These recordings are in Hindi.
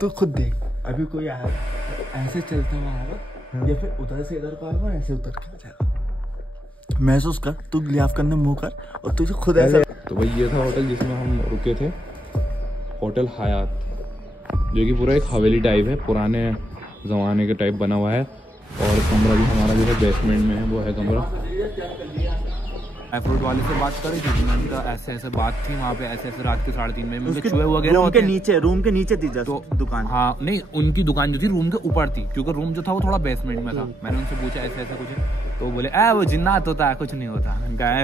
तो खुद देख, अभी कोई आया ऐसे चलता हुआ आएगा या फिर उधर से इधर को आएगा और ऐसे उतर के आ जाएगा। महसूस कर, तू गिलाफ करने मुंह कर और तुझे खुद ऐसा। तो भाई ये था होटल जिसमें हम रुके थे, होटल हयात, जो कि पूरा एक हवेली टाइप है, पुराने ज़माने के टाइप बना हुआ है। और कमरा भी हमारा जो है बेसमेंट में है, वो है कमरा। फ्रूट वाले से बात करी थी, उनका ऐसे ऐसे बात थी वहाँ पे, ऐसे ऐसे रात के 3:30 में चूहे वगैरह होते हैं। रूम के नीचे थी तो दुकान। हाँ नहीं, उनकी दुकान जो थी रूम के ऊपर थी, क्योंकि रूम जो था वो थोड़ा बेसमेंट में था। मैंने उनसे पूछा ऐसे ऐसा कुछ, तो बोले वो जिन्नात होता है, कुछ नहीं होता।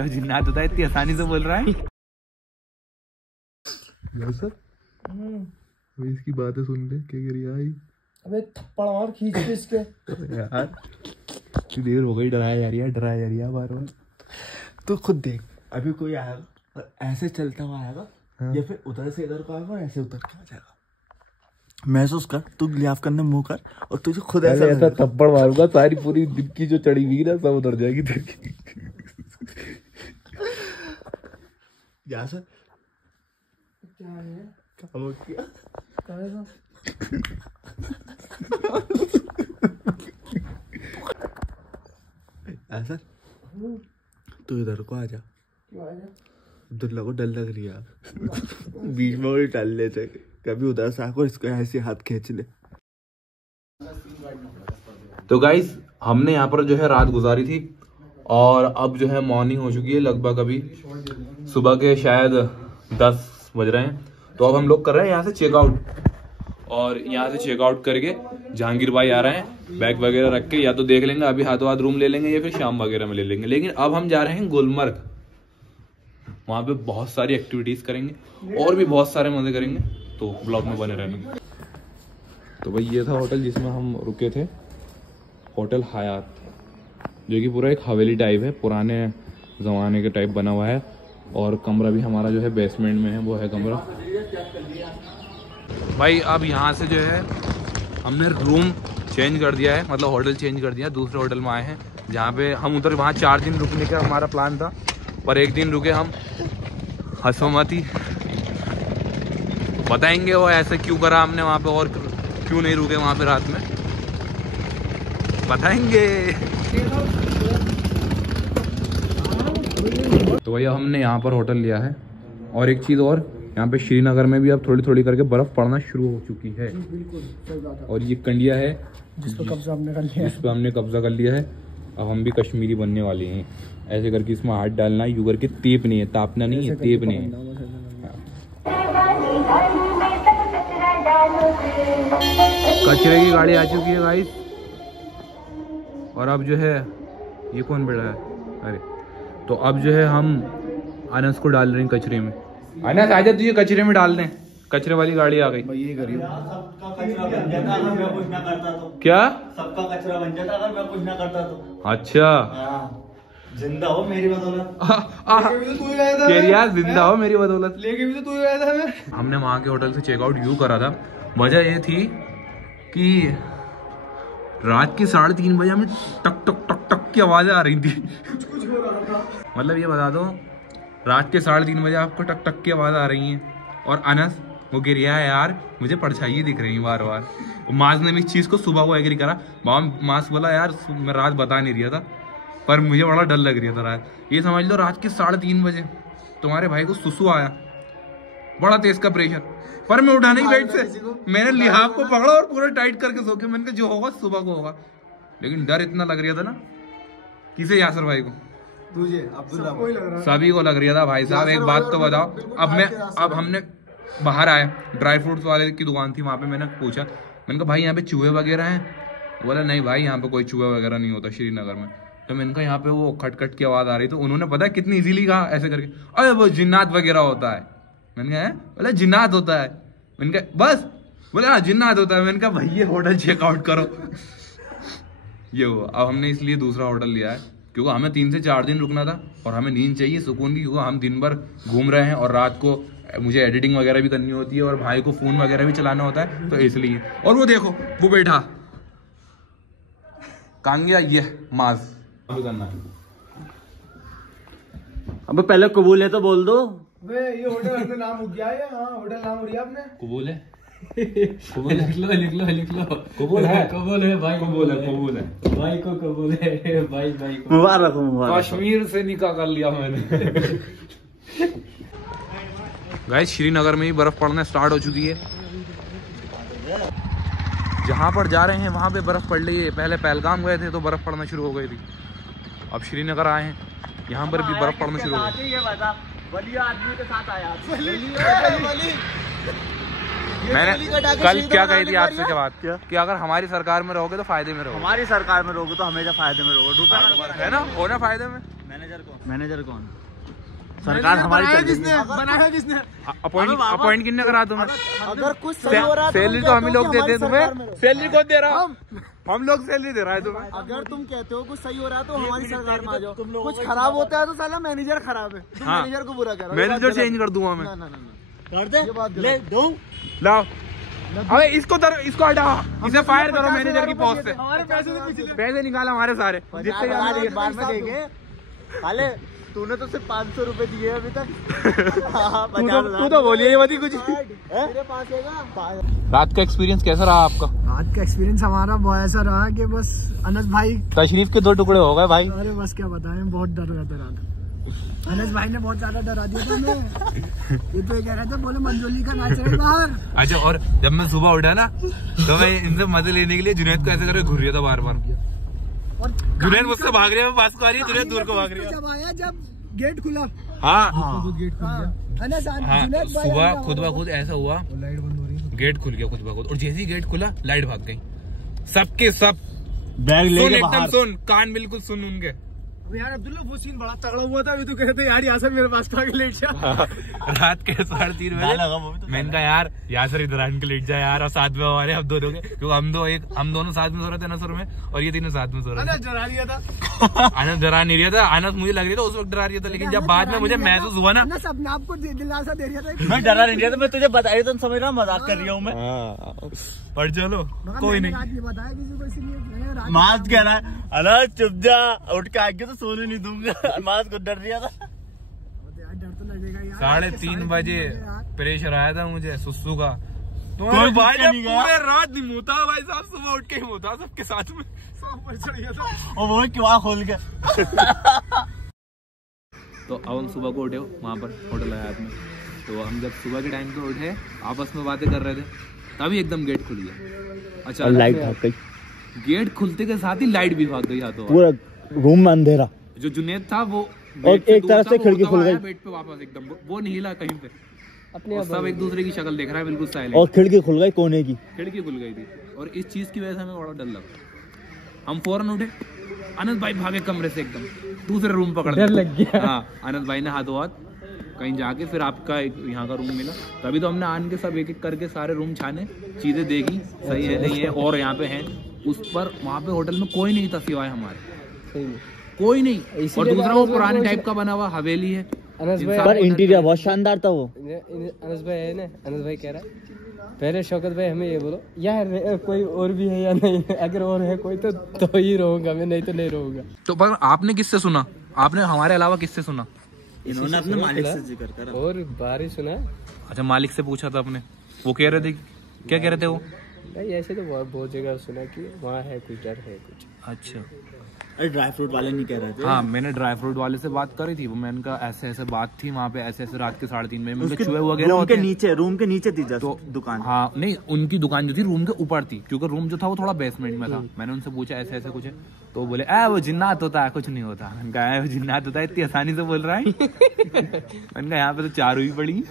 वो जिन्नात होता है, इतनी आसानी से बोल रहा है सर। इसकी बातें सुन ले, क्या करिए आई। अबे थप्पड़ और खींच के इसके यार देर हो गई, डराया जा रही है बार बार। तो खुद देख, अभी कोई आएगा और ऐसे चलता हुआ आएगा या फिर उधर से इधर को आएगा और ऐसे उतर के आ जाएगा। महसूस कर, तू गिलाफ करने मुंह कर और तुझे खुद ऐसा थप्पड़ मारूंगा, सारी पूरी दिन की जो चढ़ी हुई ना सब उतर जाएगी तेरी। या सर क्या है, काम हो गया ऐसा। तू इधर को आ जा, अब्दुल्ला को डर लग रही है, बीच में वही टाल लेते, कभी उधर से आकर इसको ऐसे हाथ खींच ले। तो गाइस, हमने यहाँ पर जो है रात गुजारी थी और अब जो है मॉर्निंग हो चुकी है, लगभग अभी सुबह के शायद 10 बज रहे हैं। तो अब हम लोग कर रहे हैं यहाँ से चेकआउट, और यहाँ से चेकआउट करके जहांगीर भाई आ रहे हैं, बैग वगैरह रख के, या तो देख लेंगे अभी हाथों हाथ रूम ले लेंगे या फिर शाम वगैरह में ले लेंगे। लेकिन अब हम जा रहे हैं गुलमर्ग, वहाँ पे बहुत सारी एक्टिविटीज करेंगे और भी बहुत सारे मजे करेंगे, तो ब्लॉग में बने रहना। तो भाई ये था होटल जिसमें हम रुके थे, होटल हयात, जो कि पूरा एक हवेली टाइप है, पुराने ज़माने के टाइप बना हुआ है। और कमरा भी हमारा जो है बेसमेंट में है, वो है कमरा। भाई अब यहाँ से जो है हमने रूम चेंज कर दिया है, मतलब होटल चेंज कर दिया, दूसरे होटल में आए हैं जहाँ पे हम उधर वहाँ 4 दिन रुकने का हमारा प्लान था, पर 1 दिन रुके हम। हसमती बताएंगे वो ऐसे क्यों करा हमने वहाँ पे और क्यों नहीं रुके वहाँ पे रात में, बताएंगे। तो भैया हमने यहाँ पर होटल लिया है, और एक चीज़ और, यहाँ पे श्रीनगर में भी अब थोड़ी थोड़ी करके बर्फ़ पड़ना शुरू हो चुकी है। और ये कंडिया है जिस पर हमने कब्जा कर लिया है। अब हम भी कश्मीरी बनने वाले हैं, ऐसे करके इसमें हाथ डालना है, यू करके तेपने है, तापना नहीं है, तेपने है। कचरे की गाड़ी आ चुकी है गाइस, और अब जो है ये कौन बैठा है, अरे तो अब जो है हम अनस को डाल रहे हैं कचरे में। अनस आजा, तुझे कचरे में डाल दें, कचरे वाली गाड़ी आ गई। ये करिए, सबका कचरा बन जाता अगर मैं कुछ ना करता तो। क्या सबका कचरा बन जाता अगर मैं कुछ ना करता तो। अच्छा, जिंदा हो मेरी बदौलत। यार जिंदा हो मेरी बदौलत, लेके भी तो तू आया था। हमने वहाँ के होटल से चेकआउट यूँ करा था, वजह ये थी कि रात के 3:30 बजे हमें टक टक टक टक की आवाज़ें आ रही थी। कुछ हो रहा था, मतलब ये बता दो, रात के 3:30 बजे आपको टक टक की आवाज़ आ रही है, और अनस वो गिर गया है यार, मुझे परछाई दिख रही है बार बार। माज ने भी इस चीज़ को सुबह को एग्री करा, मास बोला यार मैं रात बता नहीं रहा था, पर मुझे बड़ा डर लग रहा था रात। ये समझ लो रात के 3:30 बजे तुम्हारे भाई को सुसु आया, बड़ा तेज का प्रेशर, पर मैं उठा नहीं बेड से, मैंने लिहाफ को पकड़ा और पूरा टाइट करके सो के, मैंने कहा जो होगा सुबह को होगा। लेकिन डर इतना लग रहा था ना, किसे, यासर भाई को, तुझे, अब्दुल्ला, सभी को लग रहा था। भाई साहब एक बात तो बताओ, अब हमने बाहर आए, ड्राई फ्रूट्स वाले की दुकान थी, वहाँ पे मैंने पूछा, मैंने कहा भाई यहाँ पे चूहे वगैरह हैं? बोला नहीं भाई यहाँ पे कोई चूहा वगैरह नहीं होता श्रीनगर में। तो मैंने कहा यहाँ पे वो खटखट की आवाज़ आ रही, तो उन्होंने पता है कितनी इजीली कहा ऐसे करके, अरे वो जिन्नात वगैरह होता है। मैंने कहा बोला जिन्नात होता है? मैंने कहा बस, बोले हाँ जिन्नात होता है। मैंने कहा भाई ये होटल चेकआउट करो। ये हुआ। अब हमने इसलिए दूसरा होटल लिया है क्योंकि हमें 3 से 4 दिन रुकना था और हमें नींद चाहिए, सुकून की, क्योंकि हम दिन भर घूम रहे हैं और रात को मुझे एडिटिंग वगैरह भी करनी होती है और भाई को फ़ोन वगैरह भी चलाना होता है, तो इसलिए। और वो देखो वो बैठा कांगिया, ये माज करना है। अब पहले कबूल है तो बोल दो। ये होटल नाम हो गया है, हाँ होटल नाम हो गया आपने, कबूल है लिख लो कबूल है भाई, कबूल है भाई को, कबूल है भाई को। मुबारक हो। कश्मीर से निकाह कर लिया मैंने। गाइस श्रीनगर में ही बर्फ पड़ना स्टार्ट हो चुकी है। जहाँ पर जा रहे हैं वहाँ पे बर्फ पड़ रही है। पहले पहलगाम गए थे तो बर्फ पड़ना शुरू हो गई थी, अब श्रीनगर आए हैं, यहाँ पर भी बर्फ पड़ना शुरू हो गई। आदमी के साथ आया मैंने कल क्या कही थी आपसे क्या बात कि अगर हमारी सरकार में रहोगे तो फायदे में रहोगे। हमारी सरकार में रहोगे तो हमेशा फायदे में रहोगे। रुपए है ना, होना फायदे में। मैनेजर कौन? सरकार हमारी बनाया किसने? अपॉइंट किसने करा तुम्हें? अगर कुछ सही हो रहा है सैलरी तो हम ही लोग देते हैं तुम्हें। सैलरी कौन दे रहा? हम लोग सैलरी दे रहा है तुम्हें। अगर तुम कहते हो कुछ सही हो रहा है तो हमारी सरकार में आ जाओ। कुछ खराब होता है तो साला मैनेजर खराब है, तुम मैनेजर को बुरा कर रहे हो। मैनेजर चेंज कर दूंगा मैं। कर दे, ले दो, लाओ। अबे इसको हटा, इसे फायर करो मैनेजर की पोस्ट से। हमारे पैसे निकाला हमारे सारे जितने बार में देंगे। खाले तूने तो सिर्फ 500 रुपए दिए अभी तक। तू तो बोलिए ये बती कुछ। मेरे पास रात का एक्सपीरियंस कैसा रहा आपका? रात का एक्सपीरियंस हमारा बहुत ऐसा रहा कि बस अनस भाई तशरीफ के 2 टुकड़े हो गए भाई। अरे बस क्या बताएं, बहुत डर रहा था रात। अनस भाई ने बहुत ज्यादा डरा दिया था हमें। ये तो कह रहे थे, बोले मंजोली का नाच रहे बाहर। अच्छा, और जब मैं सुबह उठा ना तो मैं इनसे मजे लेने के लिए जुनैद को ऐसे करके घूर रहा था बार बार। और जुनैद मुझसे भाग रही है, मैं पास को आ रही है, जुनैद दूर को भाग रही है। जब आया जब गेट खुला, हाँ अनस हाँ, सुबह खुद ब खुद ऐसा हुआ, लाइट बंद हो रही, गेट खुल गया खुद ब खुद, और जैसे ही गेट खुला लाइट भाग गई। सबके सब बैग लेके एकदम सुन, कान बिल्कुल सुन उनके। यार अब्दुल्ला वो सीन बड़ा तगड़ा हुआ था। अभी तो कहते यार यासर मेरे पास तो आके लेट जा। रात के 3:30 बजे मैंने कहा यार यासर इधर आके लेट जा यार, और साथ में हमारे हम दोनों के, क्योंकि हम दोनों साथ में सो रहे थे नसर में, और ये तीनों साथ में सो रहे थे। डरा लिया था आनंद डरा नहीं रहा था, आनंद मुझे लग रही था उस वक्त डरा रही था, लेकिन जब बाद में मुझे महसूस हुआ ना, अपने आप को दिलासा दे रहा था। मैं डरा नहीं रहा था, मैं तुझे बताया तो समझ रहा मजाक कर रही हूँ मैं। पर चलो कोई नहीं, बताया किसी को, इसलिए माज कह रहा है अरे चुप जा, उठ के आगे तो सोने नहीं दूंगा। माज को डर रहा था। डर तो लगेगा यार। 3:30 बजे प्रेशर आया था मुझे सुसु का। तुम्हारे भाई ने पूरे रात नहीं मुता भाई साहब, सुबह उठ के ही मुता सबके साथ में। और वो क्यों खोल के। तो अब हम सुबह को उठे वहाँ पर होटल हयात में, तो हम जब सुबह के टाइम पे उठे आपस में बातें कर रहे थे, तभी एकदम गेट खुल गया। अच्छा, लाइट भाग गई, गेट खुलते के साथ ही लाइट भी भाग गई हाथों। पूरा रूम में अंधेरा। जो जुनैद था वो और एक तरफ से खिड़की खुल गई, बेड पे वापस एकदम वो नहीं हिला कहीं पे, अपने सब एक दूसरे की शक्ल देख रहा है बिल्कुल साइलेंट। और खिड़की खुल गई, कोने की खिड़की खुल गई थी, और इस चीज की वजह से हमें बड़ा डर लगा। हम फौरन उठे, अनंत भाई भागे कमरे से एकदम दूसरे रूम पकड़ डर लग गया। हाँ, अनंत भाई ने हाथों हाथ कहीं जाके फिर आपका यहाँ का रूम मिला, तभी तो हमने आन के सब एक एक करके सारे रूम छाने, चीजें देखी सही है नहीं है, और यहाँ पे है उस पर वहाँ पे होटल में कोई नहीं था सिवाय हमारे, कोई नहीं। और दूसरा वो पुराने टाइप का बना हुआ हवेली है, पर इंटीरियर बहुत शानदार था वो। अनस भाई है ना, अनस भाई कह रहा है पहले शौकत भाई हमें ये बोलो यार कोई और भी है या नहीं, अगर और है कोई तो ही रहूंगा मैं, नहीं तो नहीं रहूंगा। तो पर आपने किससे सुना? आपने हमारे अलावा किससे सुना? इन्होंने अपने मालिक से जिक्र करा और बाहर सुना। अच्छा, मालिक से पूछा था आपने, वो कह रहे थे, क्या कह रहे थे वो? भाई ऐसे तो बहुत जगह सुना कि वहाँ है कुछ, डर है कुछ। अच्छा, अरे ड्राई फ्रूट वाले नहीं कह रहे थे? हाँ, मैंने ड्राई फ्रूट वाले से बात करी थी, वो मैंने कहा ऐसे ऐसे बात थी वहाँ पे, ऐसे ऐसे रात के 3:30 बजे चूहे वगैरह होते हैं। रूम के नीचे थी तो दुकान। हाँ नहीं, उनकी दुकान जो थी रूम के ऊपर थी, क्योंकि रूम जो था वो थोड़ा बेसमेंट में था। मैंने उनसे पूछा ऐसे ऐसे कुछ है, तो बोले वो जिन्नात होता है, कुछ नहीं होता। मैंने कहा वो जिन्नात होता है, इतनी आसानी से बोल रहा है। मैंने कहा यहाँ पे तो 4 हुई पड़ी।